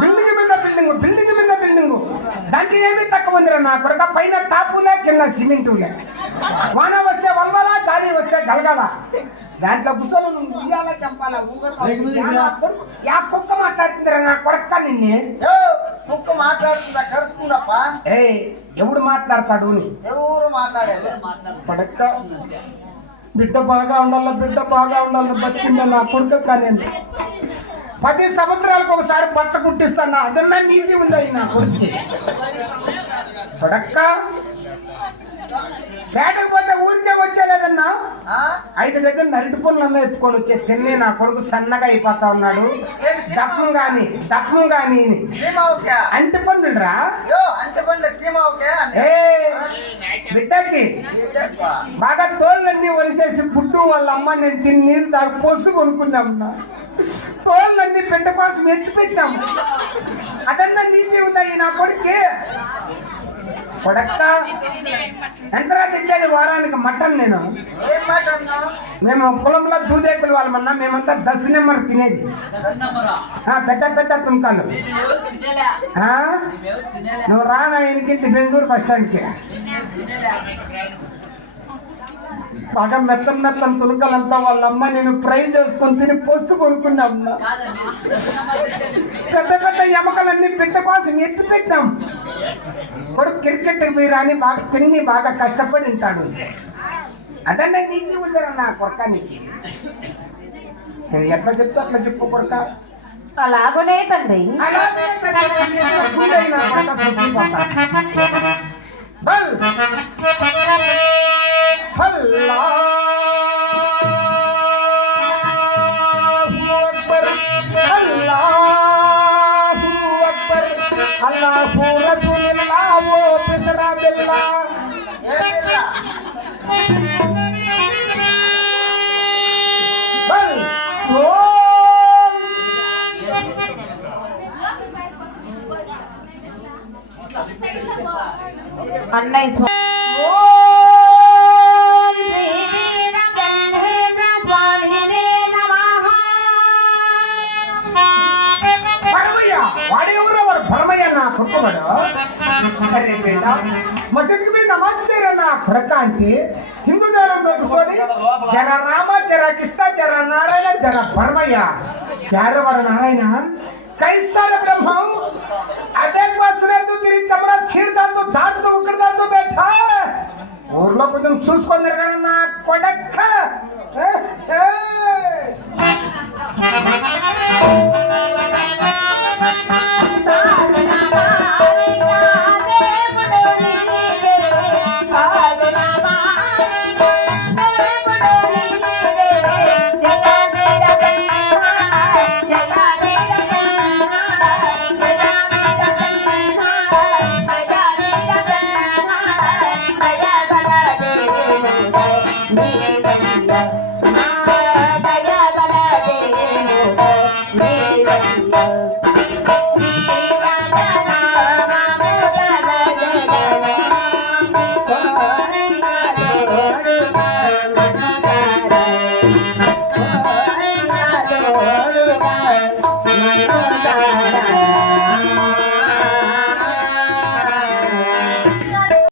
Building మీద building, building మీద building. దానికి ఏమీ తక్కువ ఉందిరా నా కొరక. పైన టాపులే, కింద సిమెంటులే. వాన వస్తే వల్వలా, గాలి వస్తే గలగల. దాంట్లో కూర్చొని నువ్వు ఉయ్యాలా చంపాలా యా కుక్క మాట్లాడుతుందిరా నా కొడక. నిన్నే కుక్క మాట్లాడుతుందా? కరుస్తుందప్ప. ఎవడు మాట్లాడతాడు? ఎవరు మాట్లాడేది? కొడక బిడ్డ బాగా ఉండాలి, బిడ్డ బాగా ఉండాలి. బతికిందా నా కొడుకు. కానీ 10 సంవత్సరాలకు ఒకసారి బట్ట కుట్టిస్తాను. అదన్నా నీతి ఉందా నా కొడుకు? కొడక్క లేకపోతే ఊరికే వచ్చేలేదన్నా. 5 దగ్గర నరిటి పనులన్నా ఎత్తుకొని వచ్చే తిని నా కొడుకు సన్నగా అయిపోతా ఉన్నాడు. దప్పం గాని అంటి పండురా బిడ్డకి బాగా తోళ్ళన్నీ వలిసేసి పుట్టు వాళ్ళ అమ్మ నేను తిని నీరు దాకా పోసు కొనుక్కున్నామన్నా. తోళ్ళన్నీ బిడ్డ కోసం ఎత్తి పెట్టాము. అదన్నా నీతి ఉన్నాయి నా కొడుకు. కొడక్క ఎంతరా తెచ్చేది వారానికి మటన్? నేను మేము పొలంలో దూదేకులు వాళ్ళమన్నా. మేమంతా 10 నెంబర్ తినేది. పెద్ద పెద్ద తుమ్కాలు. నువ్వు రానా ఇంటికి బెంగళూరు బస్ స్టాండ్కి. బాగా మెత్తం తుణుకలంతా వాళ్ళమ్మ నేను ఫ్రై చేసుకొని తిని పోస్తూ కొనుక్కున్నా. పెద్ద పెద్ద ఎమకలన్నీ బిడ్డ కోసం ఎత్తి పెట్టాం. కొడుకు క్రికెట్ మీరాని బాగా తిని బాగా కష్టపడి ఉంటాడు. అదన్నా నీతి ఉందరా నా కొరక. నీకు నేను ఎట్లా చెప్తా అట్లా చెప్పు కొరక. అలాగనే తండ్రి. అల్లాహు రసూలుల్లాహ్ ఓ బిస్రా బిల్లా. అన్నయ్య మసీద్ మీద నమాజ్ చేయరన్నా కొడక. అంటే హిందూ ధర్మంలో కూర్చొని జర రామ, జర కృష్ణ, జర నారాయణ, జర భరమయ్య. క్యారవర నారాయణ కైసార బ్రహ్మం అదేక్ బాసురేతు తిరిగి చమరా చీర్దాంతో దాంతో ఉక్కడదాంతో బెఠా. ఊర్లో కొంచెం చూసుకొని నా కొడక్క.